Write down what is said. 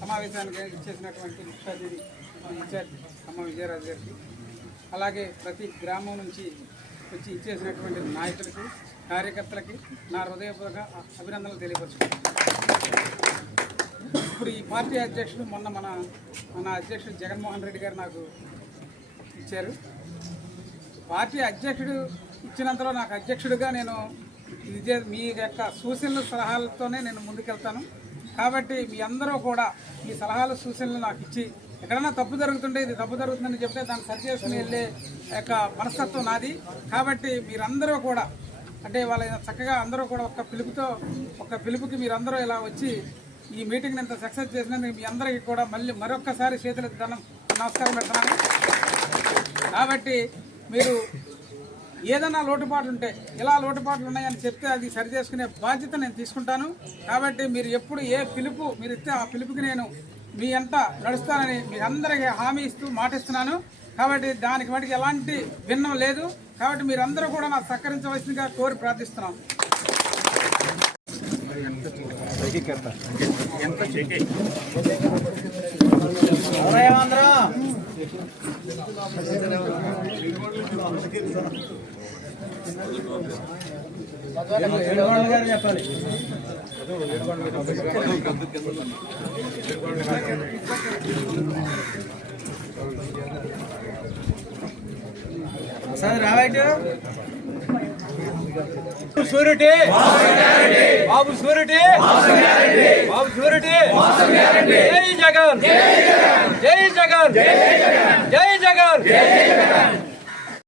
సమావేశానికి ఇచ్చేసినటువంటి ముఖ్య ఇన్ఛార్జ్ అమ్మ విజయరాజు గారికి అలాగే ప్రతి గ్రామం నుంచి వచ్చి ఇచ్చేసినటువంటి నాయకులకి కార్యకర్తలకి నా హృదయపూర్వక అభినందనలు తెలియపరుచుకుంటున్నాను. ఇప్పుడు ఈ పార్టీ అధ్యక్షుడు మొన్న మన మన అధ్యక్షుడు జగన్మోహన్ రెడ్డి గారు నాకు ఇచ్చారు. పార్టీ అధ్యక్షుడు ఇచ్చినంతలో నాకు అధ్యక్షుడిగా నేను ఇది మీ యొక్క సూచనలు సలహాలతోనే నేను ముందుకెళ్తాను. కాబట్టి మీ అందరూ కూడా మీ సలహాలు సూచనలు నాకు ఇచ్చి ఎక్కడైనా తప్పు జరుగుతుంటే ఇది తప్పు జరుగుతుందని చెప్తే దాన్ని సరి చేసుకుని వెళ్ళే యొక్క మనస్తత్వం నాది. కాబట్టి మీరందరూ కూడా అంటే వాళ్ళ చక్కగా అందరూ కూడా ఒక పిలుపుతో ఒక పిలుపుకి మీరందరూ ఇలా వచ్చి ఈ మీటింగ్ని ఎంత సక్సెస్ చేసినందుకు మీ అందరికీ కూడా మళ్ళీ మరొక్కసారి చేతులకు ధనం నమస్కారం పెడుతున్నాను కాబట్టి మీరు ఏదైనా లోటుపాట్లు ఉంటే ఇలా లోటుపాట్లు ఉన్నాయని చెప్తే అది సరి చేసుకునే బాధ్యత నేను తీసుకుంటాను. కాబట్టి మీరు ఎప్పుడు ఏ పిలుపు మీరు ఇస్తే ఆ పిలుపుకి నేను మీ అంట నడుస్తానని మీ అందరికీ హామీ ఇస్తూ మాటిస్తున్నాను. కాబట్టి దానికి వాటికి ఎలాంటి భిన్నం లేదు. కాబట్టి మీరందరూ కూడా నాకు సహకరించవలసిందిగా కోరి ప్రార్థిస్తున్నాం. Surety Babu surety Babu surety జై జగన్. జై జగన్. జై